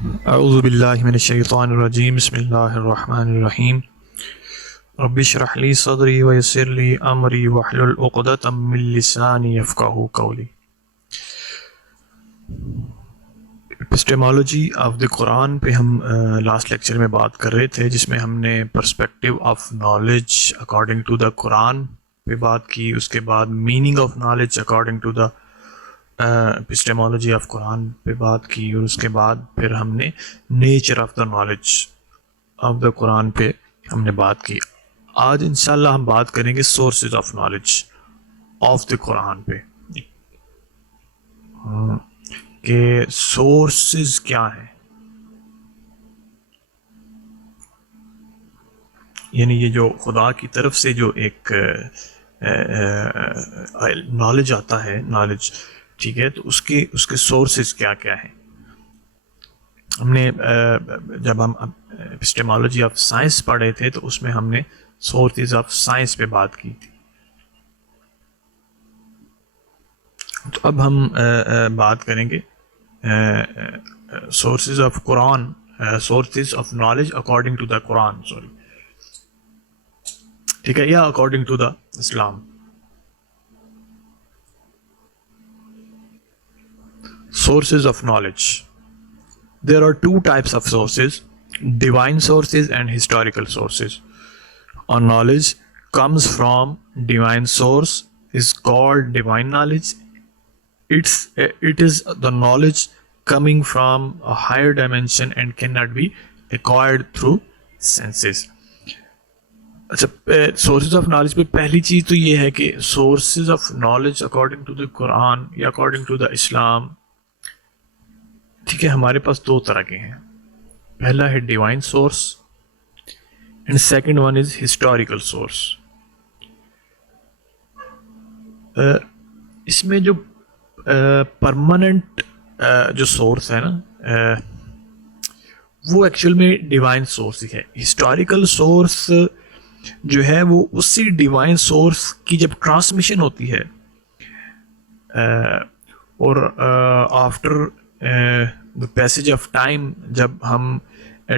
اعوذ باللہ من الشیطان الرجیم بسم اللہ الرحمن الرحیم رب اشرح لی صدری ویسر لی امری واحلل عقدۃ من لسانی یفقہوا قولی. ایپسٹیمالوجی آف دی قرآن پہ ہم لاسٹ لیکچر میں بات کر رہے تھے، جس میں ہم نے perspective of knowledge according to the Quran پہ بات کی. اس کے بعد meaning of knowledge according to the epistemology of Quran پہ بات کی، اور اس کے بعد پھر ہم نے nature of the knowledge of the Quran پہ ہم نے بات کی. آج انشاءاللہ ہم بات کریں گے sources of knowledge of the Quran پہ، کہ سورسز کیا ہیں. یعنی یہ جو خدا کی طرف سے جو ایک نالج آتا ہے، نالج، ٹھیک ہے، تو اس کے سورسز کیا کیا ہیں. ہم نے جب ہم ایپسٹیمالوجی آف سائنس پڑھے تھے تو اس میں ہم نے سورسز آف سائنس پہ بات کی تھی. تو اب ہم بات کریں گے sources of Quran, sources of knowledge according to the Quran, sorry, ٹھیک ہے، یا according to the Islam. Sources of knowledge. There are two types of sources: divine sources and historical sources. Our knowledge comes from divine source is called divine knowledge. It is the knowledge coming from a higher dimension and cannot be acquired through senses. اچھا، sources of knowledge پہ پہلی چیز تو یہ ہے کہ sources of knowledge according to the Quran یا according to the اسلام، ٹھیک ہے، ہمارے پاس دو طرح کے ہیں. پہلا ہے divine source and second one is historical source. اس میں جو پرماننٹ جو سورس ہے نا، وہ ایکچوئل میں ڈیوائن سورس ہی ہے. ہسٹوریکل سورس جو ہے وہ اسی ڈیوائن سورس کی جب ٹرانسمیشن ہوتی ہے اور after the passage of time جب ہم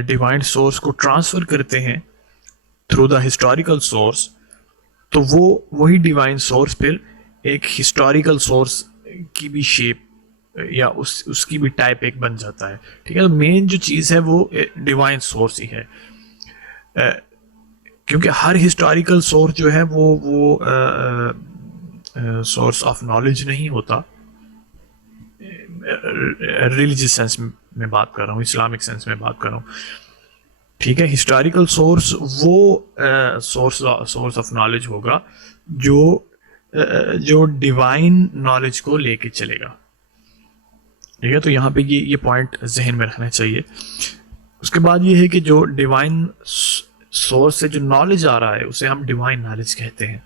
ڈیوائن سورس کو ٹرانسفر کرتے ہیں تھرو دا ہسٹوریکل سورس، تو وہی ڈیوائن سورس پھر ایک ہسٹوریکل سورس کی بھی شیپ یا اس کی بھی ٹائپ ایک بن جاتا ہے. ٹھیک ہے، تو مین جو چیز ہے وہ ڈیوائن سورس ہی ہے، کیونکہ ہر ہسٹوریکل سورس جو ہے وہ سورس آف نالج نہیں ہوتا. ریلیجیس سینس میں بات کر رہا ہوں، اسلامک سینس میں بات کر رہا ہوں. ٹھیک ہے، ہسٹوریکل سورس وہ سورس آف نالج ہوگا جو ڈیوائن نالج کو لے کے چلے گا. ٹھیک ہے، تو یہاں پہ یہ پوائنٹ ذہن میں رکھنا چاہیے. اس کے بعد یہ ہے کہ جو ڈیوائن سورس سے جو نالج آ رہا ہے اسے ہم ڈیوائن نالج کہتے ہیں.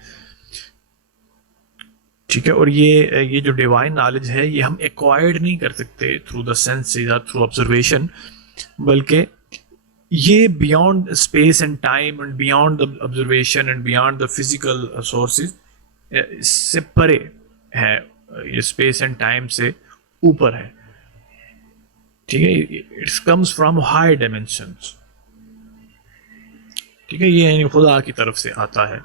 ٹھیک ہے، اور یہ جو ڈیوائن نالج ہے یہ ہم ایکوائرڈ نہیں کر سکتے تھرو دا سینس یا تھرو آبزرویشن، بلکہ یہ beyond space and time and beyond the observation and beyond the physical sources, اس سے پرے ہے، یہ اسپیس اینڈ ٹائم سے اوپر ہے. ٹھیک ہے، it's comes from high dimensions. ٹھیک ہے، یہ یعنی خدا کی طرف سے آتا ہے.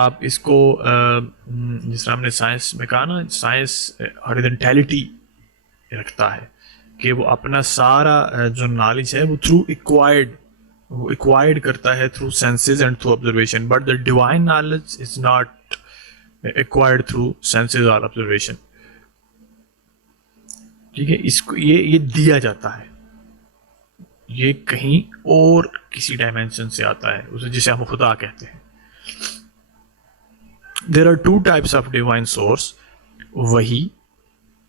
آپ اس کو جس طرح ہم نے سائنس میں کہا نا، سائنس ہارزنٹیلٹی رکھتا ہے کہ وہ اپنا سارا جو نالج ہے وہ تھرو ایکوائرڈ کرتا ہے through senses and through observation, but the divine knowledge is not acquired through senses اور آبزرویشن. ٹھیک ہے، اس کو یہ دیا جاتا ہے، یہ کہیں اور کسی ڈائمینشن سے آتا ہے، اسے جسے ہم خدا کہتے ہیں. There are two types of divine source: وحی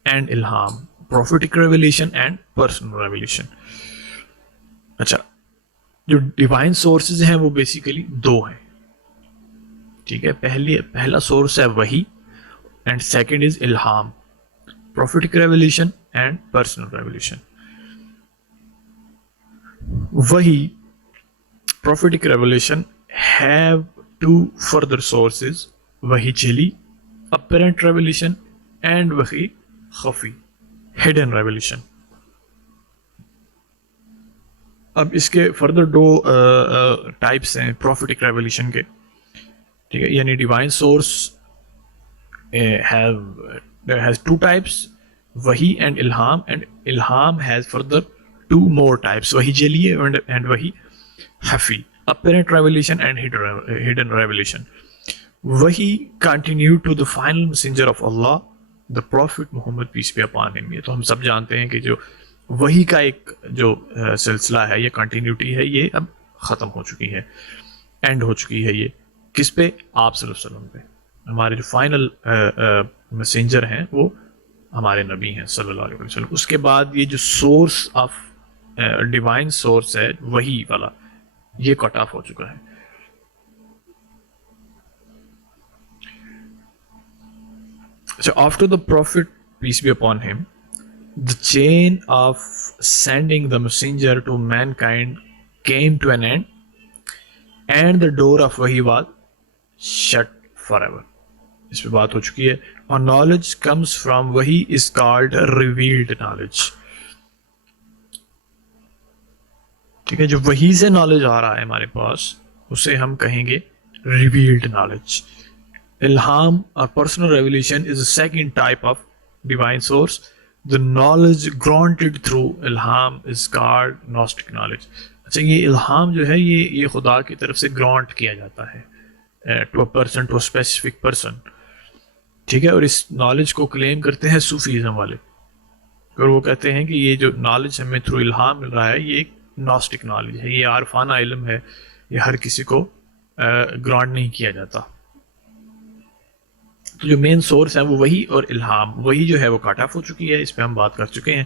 and الہام, prophetic revelation and personal revelation. اچھا، جو ڈیوائن سورسز ہیں وہ بیسیکلی دو ہیں. ٹھیک ہے، پہلا سورس ہے وحی اینڈ سیکنڈ از الہام، prophetic revelation and personal revelation. وحی, prophetic revelation have two further sources: وحی جلی apparent revelation and وحی خفی hidden revelation. اب اس کے فردر دو ٹائپس ہیں پروفیٹک ریولیشن کے, ٹھیک ہے, یعنی divine source has two types, wahi and ilham, and ilham has further two more types, wahi jaliya and wahi hafi, apparent revelation and hidden revelation. Wahi continued to the final messenger of Allah, the prophet Muhammad peace be upon him. یہ تو ہم سب جانتے ہیں کہ جو وہی کا ایک جو سلسلہ ہے, یہ کنٹینیوٹی ہے, یہ اب ختم ہو چکی ہے, اینڈ ہو چکی ہے. یہ کس پہ؟ آپ صلی اللہ علیہ وسلم پہ. ہمارے جو فائنل میسنجر ہیں وہ ہمارے نبی ہیں صلی اللہ علیہ وسلم. اس کے بعد یہ جو سورس آف ڈیوائن سورس ہے وہی والا, یہ کٹ آف ہو چکا ہے. So after the Prophet, peace be upon him, the chain of sending the messenger to mankind came to an end, and the door of Wahi was shut forever. اس پہ بات ہو چکی ہے. اور knowledge comes from Wahi is called revealed knowledge. ٹھیک ہے, جو وہی سے نالج آ رہا ہے ہمارے پاس اسے ہم کہیں گے revealed knowledge. Ilham or personal revelation is the second type of divine source. The knowledge granted through ilham is called gnostic knowledge. اچھا, یہ الہام جو ہے یہ خدا کی طرف سے گرانٹ کیا جاتا ہے to a person, to a specific person, ٹھیک ہے. اور اس نالج کو کلیم کرتے ہیں صوفیزم والے, اور وہ کہتے ہیں کہ یہ جو نالج ہمیں تھرو الہام مل رہا ہے یہ ایک گنوسٹک نالج ہے, یہ عارفانہ علم ہے, یہ ہر کسی کو گرانٹ نہیں کیا جاتا. تو جو مین سورس ہیں وہ وہی اور الہام. وہی جو ہے وہ کٹ آف ہو چکی ہے, اس پہ ہم بات کر چکے ہیں,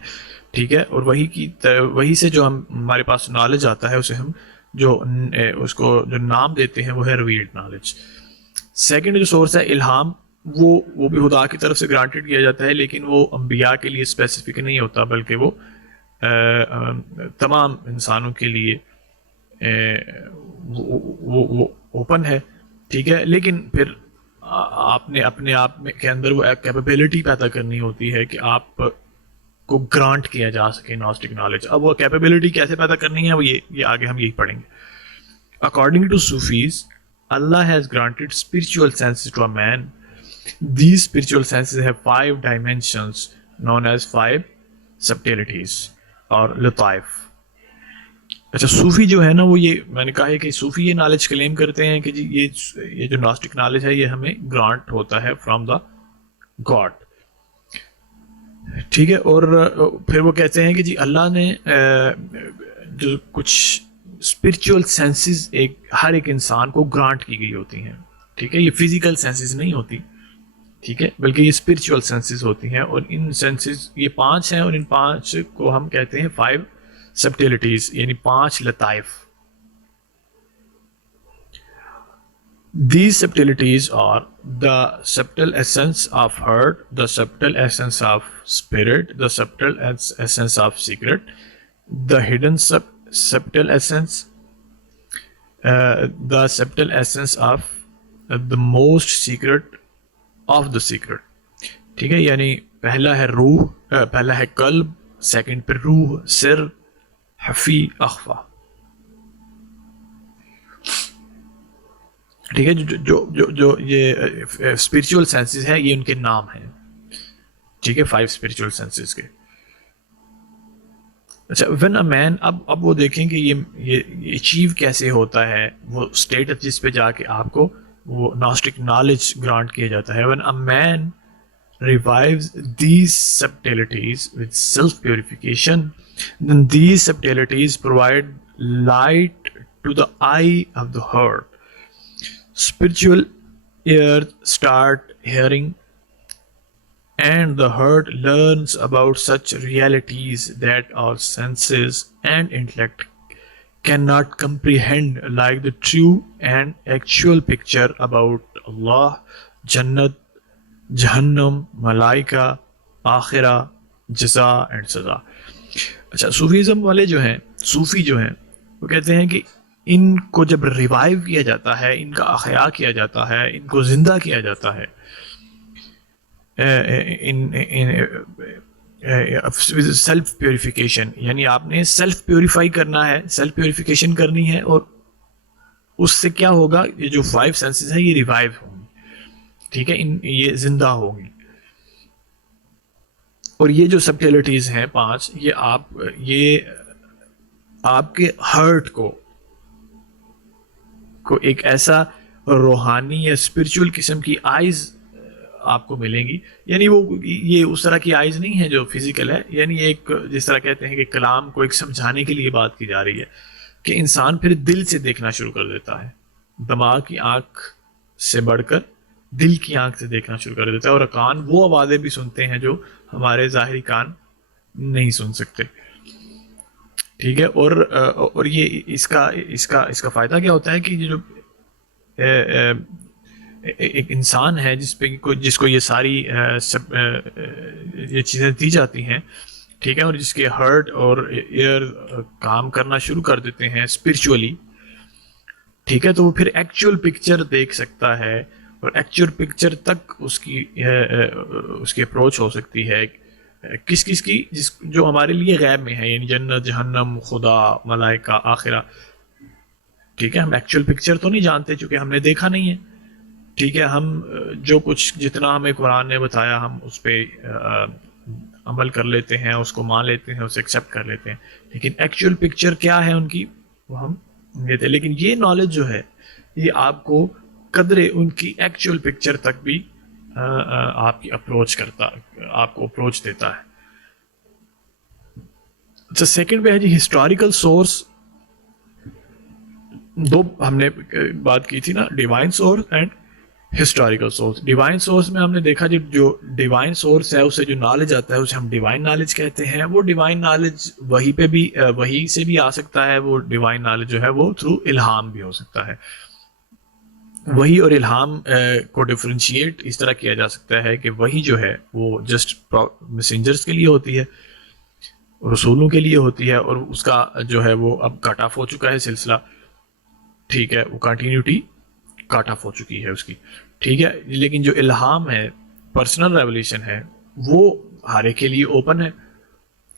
ٹھیک ہے. اور وہی سے جو ہمارے پاس نالج آتا ہے اسے ہم جو اس کو جو نام دیتے ہیں وہ ہے ریویلڈ نالج. سیکنڈ جو سورس ہے الہام, وہ بھی خدا کی طرف سے گرانٹیڈ کیا جاتا ہے, لیکن وہ انبیاء کے لیے اسپیسیفک نہیں ہوتا, بلکہ وہ تمام انسانوں کے لیے وہ اوپن ہے, ٹھیک ہے. لیکن پھر آپ نے اپنے آپ میں کے اندر وہ کیپیبلٹی پیدا کرنی ہوتی ہے کہ آپ کو گرانٹ کیا جا سکے گنوسٹک نالج. اب وہ کیپیبلٹی کیسے پیدا کرنی ہے وہ یہ آگے ہم یہی پڑھیں گے. According to Sufis, Allah has granted spiritual senses to a man. These spiritual senses have 5 dimensions known as 5 subtleties اور لطائف. اچھا, صوفی جو ہے نا وہ یہ میں نے کہا ہے کہ صوفی یہ نالج کلیم کرتے ہیں کہ جی یہ جو ناسٹک نالج ہے یہ ہمیں گرانٹ ہوتا ہے فرام دا گاڈ, ٹھیک ہے. اور پھر وہ کہتے ہیں کہ جی اللہ نے جو کچھ اسپرچوئل سینسز ہر ایک انسان کو گرانٹ کی گئی ہوتی ہیں, ٹھیک ہے. یہ فزیکل سینسز نہیں ہوتی, ٹھیک ہے, بلکہ یہ اسپرچوئل سینسز ہوتی ہیں. اور ان سینسز یہ 5 ہیں, اور ان 5 کو ہم کہتے ہیں 5 سبٹیلٹیز, یعنی 5 لطائف. These subtleties are the subtle essence of heart, the subtle essence of spirit, the subtle essence of secret, the hidden subtle essence, the subtle essence of the most secret of the secret, ٹھیک ہے. یعنی پہلا ہے روح, پہلا ہے قلب, second پہ روح, سر, حفی, اخفا, ٹھیک ہے. جو یہ اسپرچوئل سینسز ہیں یہ ان کے نام ہیں, ٹھیک ہے, 5 اسپرچوئل سینسز کے. اچھا, وین اے مین, اب وہ دیکھیں کہ یہ اچیو کیسے ہوتا ہے, وہ اسٹیٹس جس پہ جا کے آپ کو وہ ناسٹک نالج گرانٹ کیا جاتا ہے. When a man revives these subtleties with self-purification, then these subtleties provide light to the eye of the heart. Spiritual ears start hearing, and the heart learns about such realities that our senses and intellect cannot comprehend, like the true and actual picture about Allah, Jannat, جہنم, ملائکہ, آخرہ, جزا and سزا. اچھا, Sufism والے جو ہیں, صوفی جو ہیں, وہ کہتے ہیں کہ ان کو جب ریوائیو کیا جاتا ہے, ان کا احیاء کیا جاتا ہے, ان کو زندہ کیا جاتا ہے, سیلف پیوریفیکیشن، یعنی آپ نے سیلف پیوریفائی کرنا ہے، سیلف پیوریفیکیشن کرنی ہے، اور اس سے کیا ہوگا، یہ جو 5 سینسز ہیں یہ ریوائیو ہوں گی، ٹھیک ہے، یہ زندہ ہوں گی. اور یہ جو سبٹیلٹیز ہیں 5، یہ آپ کے ہارٹ کو ایک ایسا روحانی یا اسپرچول قسم کی آئیز آپ کو ملیں گی. یعنی وہ یہ اس طرح کی آئیز نہیں ہے جو فزیکل ہے، یعنی ایک جس طرح کہتے ہیں کہ کلام کو ایک سمجھانے کے لیے بات کی جا رہی ہے کہ انسان پھر دل سے دیکھنا شروع کر دیتا ہے، دماغ کی آنکھ سے بڑھ کر دل کی آنکھ سے دیکھنا شروع کر دیتا ہے، اور کان وہ آوازیں بھی سنتے ہیں جو ہمارے ظاہری کان نہیں سن سکتے. ٹھیک ہے، اور یہ اس کا فائدہ کیا ہوتا ہے کہ جو ایک انسان ہے جس کو یہ ساری یہ چیزیں دی جاتی ہیں، ٹھیک ہے، اور جس کے ہارٹ اور ایئر کام کرنا شروع کر دیتے ہیں اسپرچولی، ٹھیک ہے، تو وہ پھر ایکچوئل پکچر دیکھ سکتا ہے، اور ایکچوئل پکچر تک اس کی اپروچ ہو سکتی ہے کس کی جو ہمارے لیے غیب میں ہے، یعنی جنت، جہنم، خدا، ملائکہ، آخرہ. ٹھیک ہے، ہم ایکچوئل پکچر تو نہیں جانتے چونکہ ہم نے دیکھا نہیں ہے. ٹھیک ہے، ہم جو کچھ جتنا ہمیں قرآن نے بتایا ہم اس پہ عمل کر لیتے ہیں، اس کو مان لیتے ہیں، اسے ایکسیپٹ کر لیتے ہیں، لیکن ایکچوئل پکچر کیا ہے ان کی وہ ہم لیتے ہیں. لیکن یہ نالج جو ہے یہ آپ کو قدرے ان کی ایکچوئل پکچر تک بھی آپ کی آپ کو اپروچ دیتا ہے. اچھا، سیکنڈ پہ ہے جی ہسٹوریکل سورس. دو ہم نے بات کی تھی نا، divine source and historical source. Divine source میں ہم نے دیکھا جی جو ڈیوائن سورس ہے اسے جو نالج آتا ہے اسے ہم ڈیوائن نالج کہتے ہیں. وہ ڈیوائن نالج وہی سے بھی آ سکتا ہے. وہ ڈیوائن نالج جو ہے وہ تھرو الہام بھی ہو سکتا ہے. وہی اور الہام کو ڈفرینشیٹ اس طرح کیا جا سکتا ہے کہ وہی جو ہے وہ جسٹ میسنجرز کے لیے ہوتی ہے، رسولوں کے لیے ہوتی ہے، اور اس کا جو ہے وہ اب کٹ آف ہو چکا ہے سلسلہ. ٹھیک ہے، وہ کنٹینیوٹی کٹ آف ہو چکی ہے اس کی. ٹھیک ہے، لیکن جو الہام ہے، پرسنل ریولیشن ہے، وہ ہر ایک کے لیے اوپن ہے.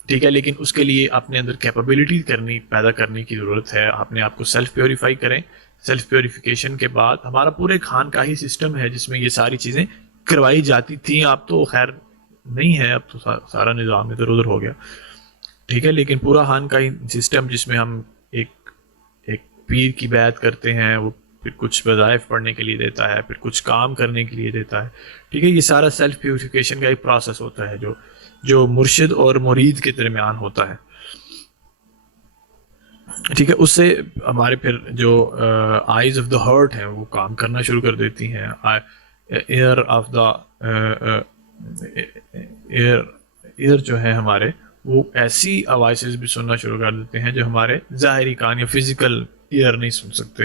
ٹھیک ہے، لیکن اس کے لیے اپنے اندر کیپیبلٹی پیدا کرنے کی ضرورت ہے. اپنے آپ کو سیلف پیوریفائی کریں. سیلف پیوریفیکیشن کے بعد ہمارا پورے خانقاہی سسٹم ہے جس میں یہ ساری چیزیں کروائی جاتی تھیں. اب تو خیر نہیں ہے، اب تو سارا نظام ادھر ادھر ہو گیا. ٹھیک ہے، لیکن پورا خانقاہی سسٹم جس میں ہم ایک پیر کی بیعت کرتے ہیں، وہ پھر کچھ وظائف پڑھنے کے لیے دیتا ہے، پھر کچھ کام کرنے کے لیے دیتا ہے. ٹھیک ہے، یہ سارا سیلف پیوریفیکیشن کا ایک پروسیس ہوتا ہے جو مرشد اور مرید کے درمیان ہوتا ہے. ٹھیک ہے، اس سے ہمارے پھر جو آئیز آف دا ہارٹ ہیں وہ کام کرنا شروع کر دیتی ہیں. ایئر جو ہے ہمارے وہ ایسی آوازیں بھی سننا شروع کر دیتے ہیں جو ہمارے ظاہری کان یا فزیکل ایئر نہیں سن سکتے.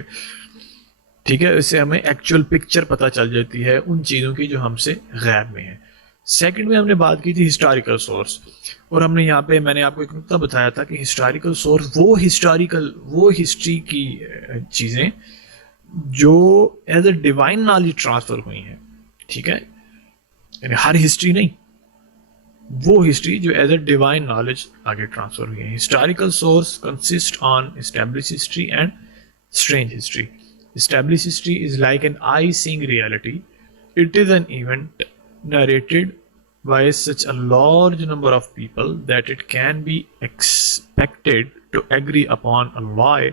ٹھیک ہے، اس سے ہمیں ایکچوئل پکچر پتہ چل جاتی ہے ان چیزوں کی جو ہم سے غیب میں ہیں. سیکنڈ میں ہم نے بات کی تھی ہسٹوریکل سورس، اور ہم نے یہاں پہ میں نے آپ کو ایک نقطہ بتایا تھا کہ ہسٹوریکل سورس وہ ہسٹری کی چیزیں جو as a divine knowledge transfer ہوئی ہیں. ٹھیک ہے، یعنی ہر ہسٹری نہیں، وہ ہسٹری جو ایز اے ڈیوائن نالج آگے ٹرانسفر ہوئی ہے. Historical source consist on establish history and strange history. Established history is like an eye-seeing reality. It is an event narrated by such a large number of people that it can be expected to agree upon a lie,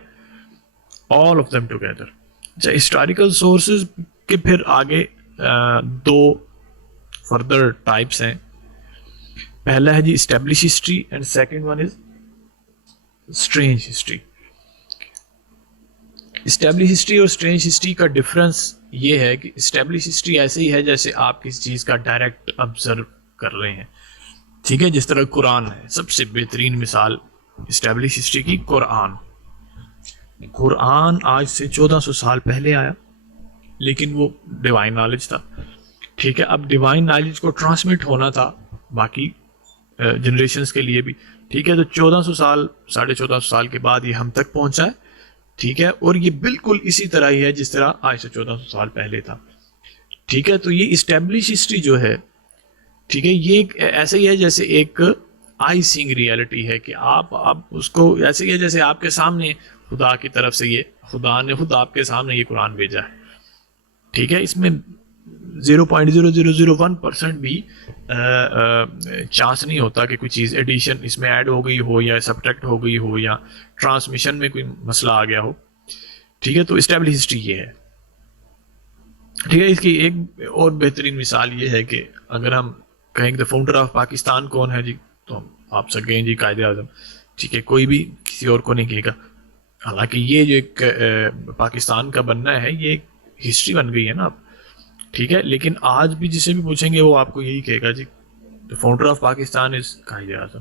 all of them together. Historical sources کے پھر آگے دو further types ہیں. پہلا ہے جی established history and second one is strange history. Establish history اور strange history کا difference یہ ہے کہ اسٹیبلش ہسٹری ایسے ہی ہے جیسے آپ کسی چیز کا ڈائریکٹ آبزرو کر رہے ہیں. ٹھیک ہے، جس طرح قرآن ہے، سب سے بہترین مثال اسٹیبلش ہسٹری کی قرآن آج سے 1400 سال پہلے آیا، لیکن وہ ڈیوائن نالج تھا. ٹھیک ہے، اب ڈیوائن نالج کو ٹرانسمٹ ہونا تھا باقی جنریشنز کے لیے بھی. ٹھیک ہے، تو 1400 سال 1450 سال کے بعد یہ ہم تک پہنچا ہے. ٹھیک ہے، اور یہ بالکل اسی طرح ہی ہے جس طرح آج سے 1400 سال پہلے تھا. ٹھیک ہے، تو یہ اسٹیبلش ہسٹری جو ہے، ٹھیک ہے. یہ ایسے ہی ہے جیسے ایک آئی سینگ ریئلٹی ہے کہ آپ اس کو ایسے ہی ہے جیسے آپ کے سامنے خدا کی طرف سے یہ خدا نے خود آپ کے سامنے یہ قرآن بھیجا ہے. ٹھیک ہے, اس میں 0.0001% بھی چانس نہیں ہوتا کہ کوئی چیز ایڈیشن اس میں ایڈ ہو گئی ہو یا سبٹریکٹ ہو گئی ہو یا ٹرانسمیشن میں کوئی مسئلہ آ گیا ہو. ٹھیک ہے, تو اسٹیبلش ہسٹری یہ ہے. ٹھیک ہے, اس کی ایک اور بہترین مثال یہ ہے کہ اگر ہم کہیں کہ فاؤنڈر آف پاکستان کون ہے جی, تو آپ سب کہیں جی قائد اعظم. ٹھیک ہے, کوئی بھی کسی اور کو نہیں کہے گا. حالانکہ یہ جو ایک پاکستان کا بننا ہے یہ ایک ہسٹری بن گئی ہے نا اب. ٹھیک ہے, لیکن آج بھی جسے بھی پوچھیں گے وہ آپ کو یہی کہے گا جی فاؤنڈر آف پاکستان از قائد اعظم.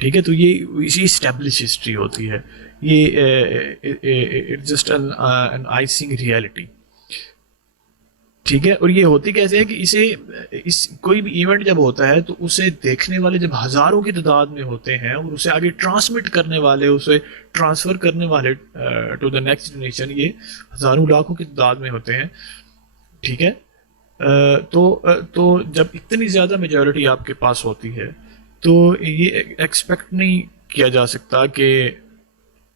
ٹھیک ہے, تو یہ اسی اسٹیبلش ہسٹری ہوتی ہے. یہ جسٹ این آئسنگ ریئلٹی. ٹھیک ہے, اور یہ ہوتی کیسے ہے کہ کوئی بھی ایونٹ جب ہوتا ہے تو اسے دیکھنے والے جب ہزاروں کی تعداد میں ہوتے ہیں اور اسے آگے ٹرانسمٹ کرنے والے اسے ٹرانسفر کرنے والے ٹو دا نیکسٹ جنریشن یہ ہزاروں لاکھوں کی تعداد میں ہوتے ہیں. ٹھیک ہے, تو جب اتنی زیادہ میجورٹی آپ کے پاس ہوتی ہے تو یہ ایکسپیکٹ نہیں کیا جا سکتا کہ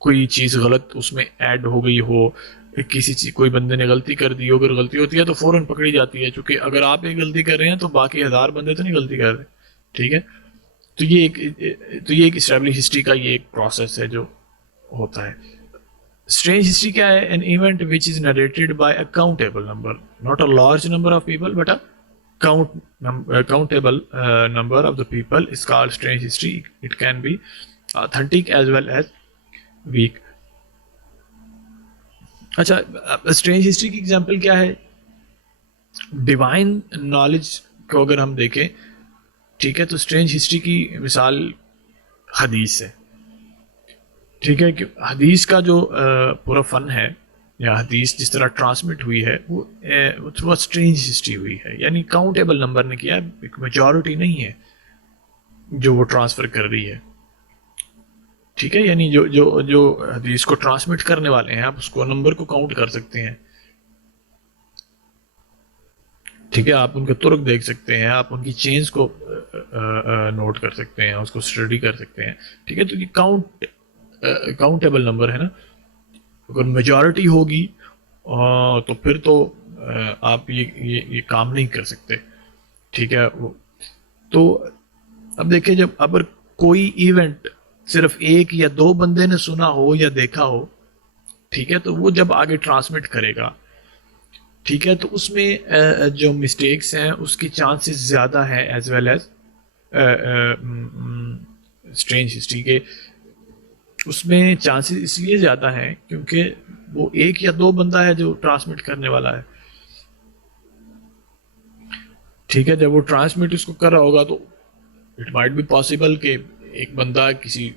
کوئی چیز غلط اس میں ایڈ ہو گئی ہو. کسی چیز کوئی بندے نے غلطی کر دی ہو, اگر غلطی ہوتی ہے تو فوراً پکڑی جاتی ہے, چونکہ اگر آپ ایک غلطی کر رہے ہیں تو باقی ہزار بندے تو نہیں غلطی کر رہے. ٹھیک ہے, تو یہ ایک اسٹیبلش ہسٹری کا یہ ایک پروسیس ہے جو ہوتا ہے. اسٹرینج ہسٹری کیا ہے؟ An event which is narrated by a countable number, not a large number of people but a countable number of the people is called strange history. It can be authentic as well as weak. اچھا, strange history کی example کیا ہے؟ Divine knowledge کو اگر ہم دیکھیں, ٹھیک ہے, تو اسٹرینج ہسٹری کی مثال حدیث ہے. ٹھیک ہے, کہ حدیث کا جو پورا فن ہے یا حدیث جس طرح ٹرانسمٹ ہوئی ہے وہ تھرو اے اسٹرینج ہسٹری ہوئی ہے. یعنی کاؤنٹیبل نمبر نے کیا ہے, ایک میجورٹی نہیں ہے جو وہ ٹرانسفر کر رہی ہے. ٹھیک ہے, یعنی جو حدیث کو ٹرانسمٹ کرنے والے ہیں آپ اس کو نمبر کو کاؤنٹ کر سکتے ہیں. ٹھیک ہے, آپ ان کے طرق دیکھ سکتے ہیں, آپ ان کی چینز کو نوٹ کر سکتے ہیں, اس کو اسٹڈی کر سکتے ہیں. ٹھیک ہے, تو یہ کاؤنٹیبل نمبر ہے نا. اگر میجورٹی ہوگی تو پھر تو آپ یہ کام نہیں کر سکتے. ٹھیک ہے, تو اب دیکھیں جب اگر کوئی ایونٹ صرف ایک یا دو بندے نے سنا ہو یا دیکھا ہو, ٹھیک ہے, تو وہ جب آگے ٹرانسمٹ کرے گا, ٹھیک ہے, تو اس میں جو مسٹیکس ہیں اس کی چانسز زیادہ ہیں as well as strange history کے. اس میں چانسز اس لیے زیادہ ہیں کیونکہ وہ ایک یا دو بندہ ہے جو ٹرانسمٹ کرنے والا ہے. ٹھیک ہے, جب وہ ٹرانسمٹ اس کو کر رہا ہوگا تو اٹ مائٹ بی پاسبل کہ ایک بندہ کسی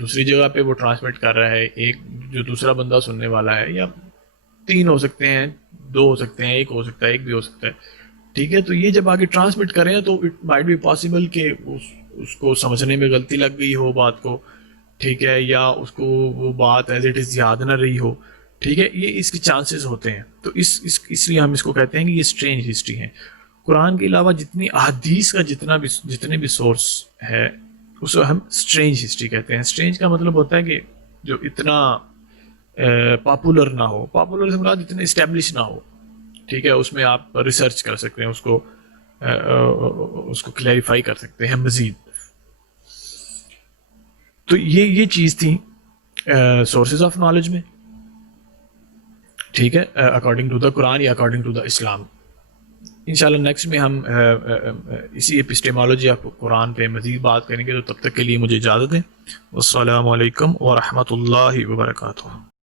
دوسری جگہ پہ وہ ٹرانسمٹ کر رہا ہے, ایک جو دوسرا بندہ سننے والا ہے, یا 3 ہو سکتے ہیں, 2 ہو سکتے ہیں, 1 ہو سکتا ہے, 1 بھی ہو سکتا ہے. ٹھیک ہے, تو یہ جب آگے ٹرانسمٹ کریں تو اٹ مائٹ بی پاسبل کہ اس کو سمجھنے میں غلطی لگ گئی ہو بات کو. ٹھیک ہے, یا اس کو وہ بات ایز اٹ از یاد نہ رہی ہو. ٹھیک ہے, یہ اس کے چانسز ہوتے ہیں. تو اس لیے ہم اس کو کہتے ہیں کہ یہ اسٹرینج ہسٹری ہے. قرآن کے علاوہ جتنی احادیث کا جتنے بھی سورس ہے اس کو ہم اسٹرینج ہسٹری کہتے ہیں. اسٹرینج کا مطلب ہوتا ہے کہ جو اتنا پاپولر نہ ہو, پاپولر سے مراد اتنے اسٹیبلش نہ ہو. ٹھیک ہے, اس میں آپ ریسرچ کر سکتے ہیں, اس کو کلیریفائی کر سکتے ہیں مزید. تو یہ چیز تھی سورسز آف نالج میں. ٹھیک ہے, اکارڈنگ ٹو دا قرآن یا اکارڈنگ ٹو دا اسلام. انشاءاللہ نیکسٹ میں ہم اسی ایپسٹیمالوجی آف قرآن پہ مزید بات کریں گے. تو تب تک کے لیے مجھے اجازت دیں. السلام علیکم ورحمۃ اللہ وبرکاتہ.